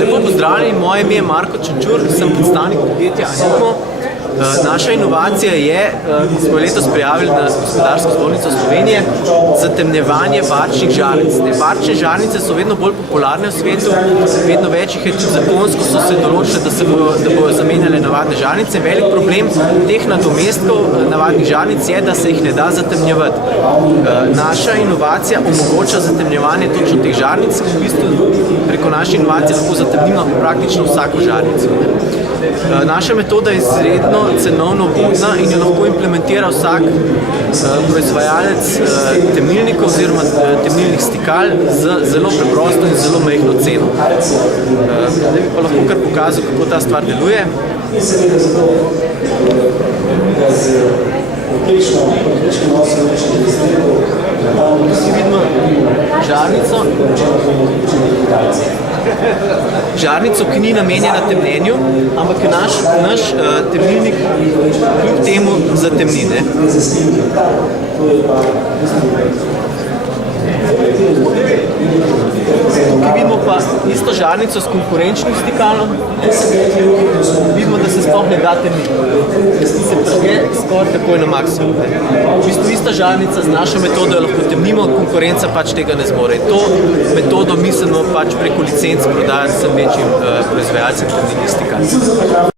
Lepo pozdravljeni, moje ime je Marko Čenčur, sem predstavnik podjetja Animo. Naša inovacija je, ki smo letos prijavili na Gospodarsko zbornico Slovenije, zatemnjevanje varčnih žarnic. Varčne žarnice so vedno bolj popularne v svetu, vedno več jih je tudi zakonsko, so se določile, da bodo zamenjale navadne žarnice. Velik problem teh nadomestkov navadnih žarnic je, da se jih ne da zatemnjevati. Naša inovacija omogoča zatemnjevanje točno teh žarnic, v bistvu preko naše inovacije lahko zatemnimo praktično vsako žarnico. Naša metoda je izredno cenovno ugodna in jo lahko implementira vsak proizvajalec temnilnikov oziroma temnilnih stikal z zelo preprosto in zelo majhno ceno. Zdaj bi pa lahko kar pokazal, kako ta stvar deluje. Tukaj vidimo žarnico, ki ni namenjena temnenju, ampak je naš temnilnik kljub temu zatemni. Tukaj vidimo pa isto žarnico s konkurenčnim stikalom. Vidimo, da se sploh ne da temniti. Se prže skoraj takoj na maksimum. V bistvu ista žarnica z našo metodo jo lahko temnimo, konkurenca pač tega ne zmore. To metodo mislimo pač preko licenc prodajati vsem večjim proizvajalcem temnilnih stikal.